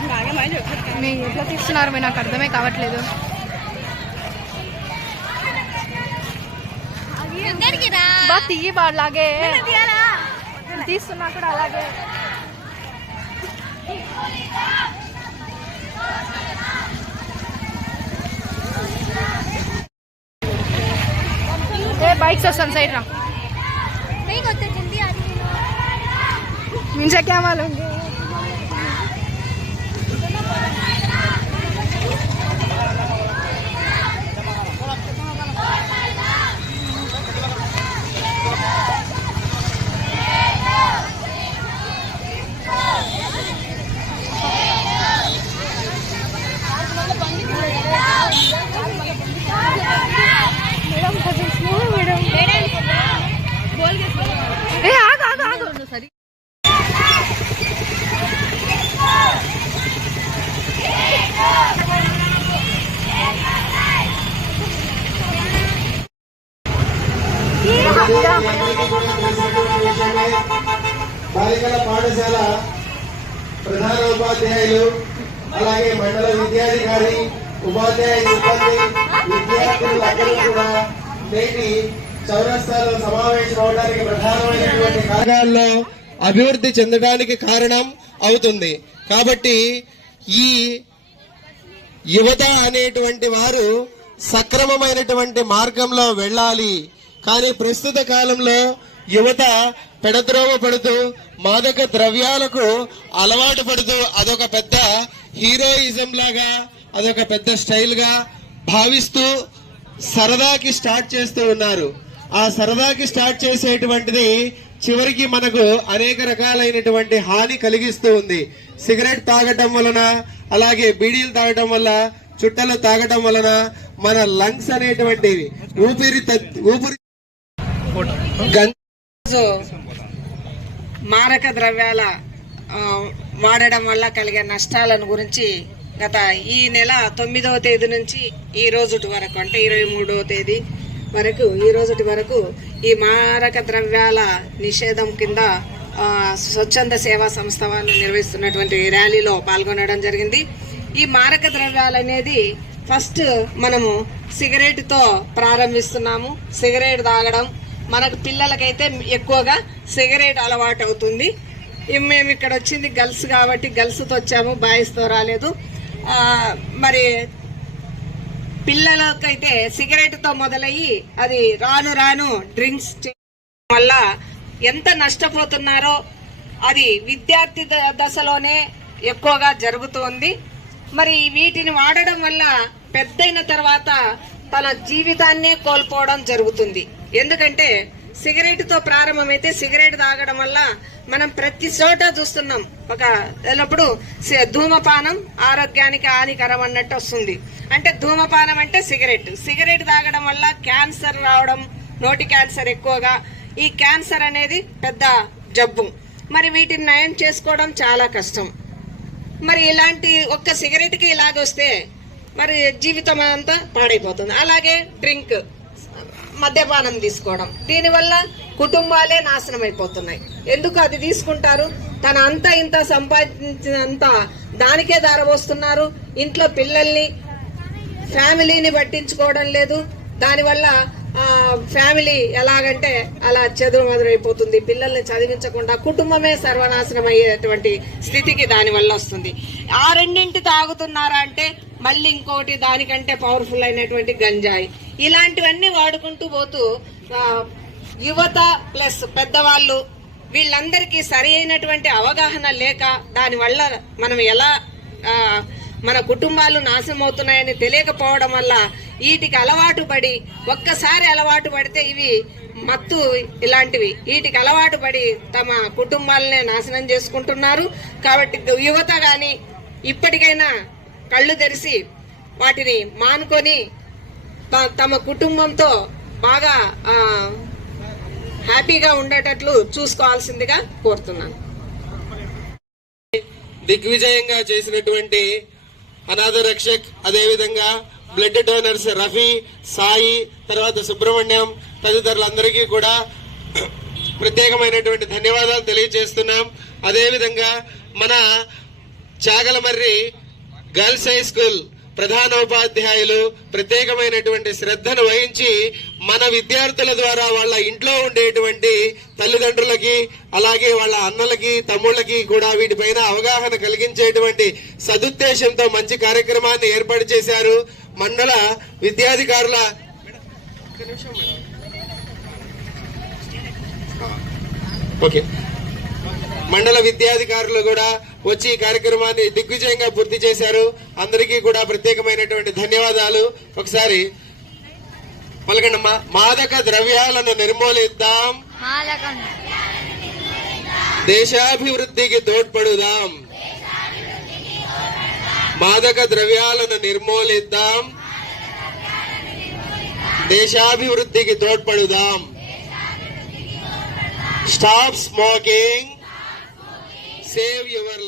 మీరు ఎట్లా తీస్తున్నారు మీరు? నాకు అర్థమే కావట్లేదు. బా తీయి బా తీస్తున్నా కూడా అలాగే. బైక్స్ వస్తాను సైడ్ రా. ఇంకా కెమెరాలు బాలికల పాఠశాల ప్రధాన ఉపాధ్యాయులు అలాగే మండల విద్యాధికారి ఉపాధ్యాయ సిబ్బంది విద్యార్థులందరూ కూడా నేటి చౌరస్తాలో సమావేశం అవడానికి ప్రధానమైనటువంటి కార్యాల్లో అభివృద్ధి చెందడానికి కారణం అవుతుంది. కాబట్టి ఈ యువత అనేటువంటి వారు సక్రమమైనటువంటి మార్గంలో వెళ్ళాలి. కానీ ప్రస్తుత కాలంలో యువత పెడద్రోవ పడుతూ మాదక ద్రవ్యాలకు అలవాటు పడుతూ అదొక పెద్ద హీరోయిజం లాగా అదొక పెద్ద స్టైల్గా భావిస్తూ సరదాకి స్టార్ట్ చేస్తూ ఉన్నారు. ఆ సరదాకి స్టార్ట్ చేసేటువంటిది చివరికి మనకు అనేక రకాలైనటువంటి హాని కలిగిస్తూ ఉంది. సిగరెట్ తాగటం వలన అలాగే బీడీలు తాగటం వల్ల చుట్టలు తాగటం వలన మన లంగ్స్ అనేటువంటివి ఊపిరి ఊపిరి మారక ద్రవ్యాల ఆ, వాడడం వల్ల కలిగే నష్టాలను గురించి గత ఈ నెల తొమ్మిదవ తేదీ నుంచి ఈ రోజుటి వరకు అంటే ఇరవై మూడవ తేదీ వరకు ఈ రోజుటి వరకు ఈ మారక ద్రవ్యాల నిషేధం కింద స్వచ్ఛంద సేవా సంస్థ వాళ్ళు నిర్వహిస్తున్నటువంటి ర్యాలీలో పాల్గొనడం జరిగింది. ఈ మారక ద్రవ్యాలు అనేది ఫస్ట్ మనము సిగరెట్తో ప్రారంభిస్తున్నాము. సిగరెట్ తాగడం మనకు పిల్లలకైతే ఎక్కువగా సిగరెట్ అలవాటు అవుతుంది. మేము ఇక్కడ వచ్చింది గర్ల్స్ కాబట్టి గర్ల్స్తో వచ్చాము బాయ్స్తో రాలేదు. మరి పిల్లలకైతే సిగరెట్తో మొదలయ్యి అది రాను రాను డ్రింక్స్ చేయడం వల్ల ఎంత నష్టపోతున్నారో అది విద్యార్థి ద- దశలోనే ఎక్కువగా జరుగుతోంది. మరి వీటిని వాడడం వల్ల పెద్దయిన తర్వాత తన జీవితాన్నే కోల్పోవడం జరుగుతుంది. ఎందుకంటే సిగరెట్తో ప్రారంభమైతే సిగరెట్ తాగడం వల్ల మనం ప్రతి చోట చూస్తున్నాం. ఒక ఎల్లప్పుడు ధూమపానం ఆరోగ్యానికి హానికరం అన్నట్టు వస్తుంది. అంటే ధూమపానం అంటే సిగరెట్. సిగరెట్ తాగడం వల్ల క్యాన్సర్ రావడం నోటి క్యాన్సర్ ఎక్కువగా ఈ క్యాన్సర్ అనేది పెద్ద జబ్బు. మరి వీటిని నయం చేసుకోవడం చాలా కష్టం. మరి ఇలాంటి ఒక్క సిగరెట్కి ఇలాగొస్తే మరి జీవితం అంతా పాడైపోతుంది. అలాగే డ్రింక్. మద్యపానం తీసుకోవడం. దీనివల్ల కుటుంబాలే నాశనం అయిపోతున్నాయి ఎందుకు అది తీసుకుంటారు? తన అంత ఇంత సంపాదించినంత దానికే దారబోస్తున్నారు ఇంట్లో పిల్లల్ని ఫ్యామిలీని పట్టించుకోవడం లేదు. దానివల్ల ఫ్యామిలీ ఎలాగంటే అలా చెదురు మదురైపోతుంది పిల్లల్ని చదివించకుండా కుటుంబమే సర్వనాశనం అయ్యేటువంటి స్థితికి దానివల్ల వస్తుంది. ఆ రెండింటి తాగుతున్నారా అంటే మళ్ళీ ఇంకోటి దానికంటే పవర్ఫుల్ అయినటువంటి గంజాయి. ఇలాంటివన్నీ వాడుకుంటూ పోతూ యువత ప్లస్ పెద్దవాళ్ళు వీళ్ళందరికీ సరి అయినటువంటి అవగాహన లేక దానివల్ల మనం ఎలా మన కుటుంబాలు నాశనం అవుతున్నాయని తెలియకపోవడం వల్ల వీటికి అలవాటు పడి ఒక్కసారి అలవాటు పడితే ఇవి మత్తు ఇలాంటివి. వీటికి అలవాటు పడి తమ కుటుంబాలనే నాశనం చేసుకుంటున్నారు. కాబట్టి యువత కానీ ఇప్పటికైనా కళ్ళు తెరిచి వాటిని మానుకొని తమ కుటుంబంతో బాగా హ్యాపీగా ఉండేటట్లు చూసుకోవాల్సిందిగా కోరుతున్నాను. దిగ్విజయంగా చేసినటువంటి అనాథ రక్షక్ అదేవిధంగా బ్లడ్ డోనర్స్ రఫీ సాయి తర్వాత సుబ్రహ్మణ్యం తదితరులందరికీ కూడా ప్రత్యేకమైనటువంటి ధన్యవాదాలు తెలియజేస్తున్నాం. అదేవిధంగా మన చాగలమర్రి గర్ల్స్ హై స్కూల్ ప్రధానోపాధ్యాయులు ప్రత్యేకమైనటువంటి శ్రద్ధను వహించి మన విద్యార్థుల ద్వారా వాళ్ళ ఇంట్లో ఉండేటువంటి తల్లిదండ్రులకి అలాగే వాళ్ళ అన్నలకి తమ్ముళ్ళకి కూడా వీటిపైన అవగాహన కలిగించేటువంటి సదుద్దేశంతో మంచి కార్యక్రమాన్ని ఏర్పాటు చేశారు. మండల విద్యాధికారుల ఓకే. మండల విద్యాధికారులు కూడా వచ్చి ఈ కార్యక్రమాన్ని దిగ్విజయంగా పూర్తి చేశారు. అందరికీ కూడా ప్రత్యేకమైనటువంటి ధన్యవాదాలు. ఒకసారి పలకండమ్మా మాదక ద్రవ్యాలను నిర్మూలిద్దాం. దేశాభివృద్ధికి తోడ్పడుదాం. మాదక ద్రవ్యాలను నిర్మూలిద్దాం. దేశాభివృద్ధికి తోడ్పడుదాం. Stop smoking save your